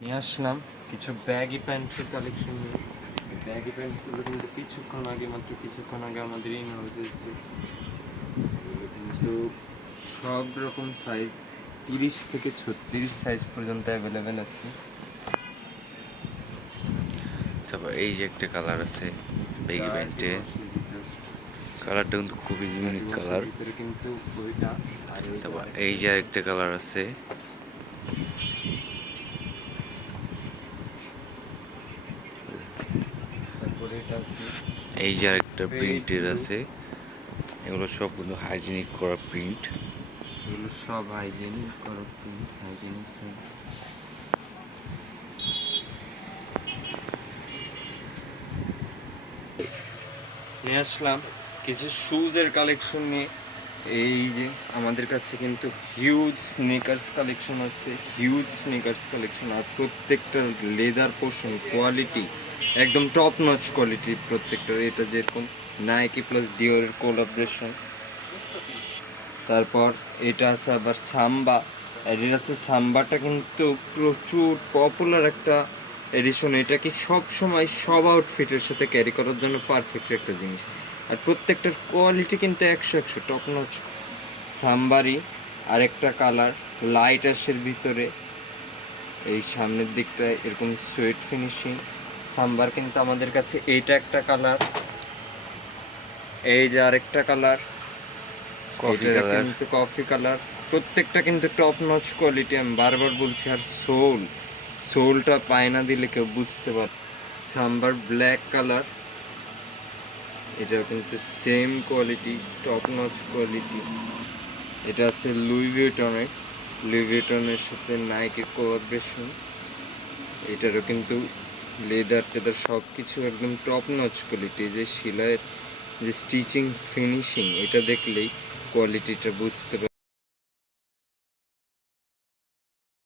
নিয়ে আসলাম কিছু baggy প্যান্টসের collection নিয়ে। ব্যাগি প্যান্টসগুলো কিন্তু কিছুক্ষণ আগে আমাদের ইন হাউসে এসেছে। এগুলো কিন্তু সব রকম সাইজ 30 থেকে 36 সাইজ পর্যন্ত অ্যাভেলেবেল আছে। তারপর এই যে একটা কালার আছে বেগি প্যান্টে, কালারটা কিন্তু খুবই ইউনিক কালার। ভিতরে কিন্তু ওইটা আর তারপর এই যে একটা কালার আছে, তারপরে এটা আছে এই যে আরেকটা ফেড প্রিন্টের ব্লু। আছে। এগুলো সব কিন্তু হাইজিনিক করা প্রিন্ট। এগুলো সব হাইজেনিক করা প্রিন্ট, হাইজেনিক প্রিন্ট। নিয়ে আসলাম কিছু শুজের কালেকশন নিয়ে। এই যে আমাদের কাছে কিন্তু হিউজ স্নিকার্স কালেকশন আছে, আর প্রত্যেকটা লেদার পোর্শন কোয়ালিটি একদম টপ নচ কোয়ালিটির প্রত্যেকটার। এটা যেরকম নাইকি প্লাস ডিওরের কোলাবরেশন। তারপর এটা আছে আবার সাম্বা অ্যাডিডাসের। সাম্বাটা কিন্তু প্রচুর পপুলার একটা এডিশন। এটা কি সব সময় সব আউটফিটের সাথে ক্যারি করার জন্য পারফেক্ট একটা জিনিস। আর প্রত্যেকটার কোয়ালিটি কিন্তু 100 টপ নচ। সাম্বারই আরেকটা কালার লাইট অ্যাশের ভিতরে, এই সামনের দিকটা এরকম সুইট ফিনিশিং। সাম্বার কিন্তু আমাদের কাছে এইটা একটা কালার, এই যে আরেকটা কালার, কফি কালার। কিন্তু কফি কালার। প্রত্যেকটা কিন্তু টপ নচ কোয়ালিটি, আমি বারবার বলছি। আর সোলটা পায়না দিলে কেউ বুঝতে পারে। সাম্বার ব্ল্যাক কালার, এটাও কিন্তু same quality, top notch quality. এটা আছে লুই ভিটনের সাথে নাইকের কোলাবরেশন। এটারও কিন্তু লেদার টেদার সব কিছু একদম টপ নচ কোয়ালিটি। যে সেলাইয়ের যে স্টিচিং ফিনিশিং, এটা দেখলেই কোয়ালিটিটা বুঝতে পারবে।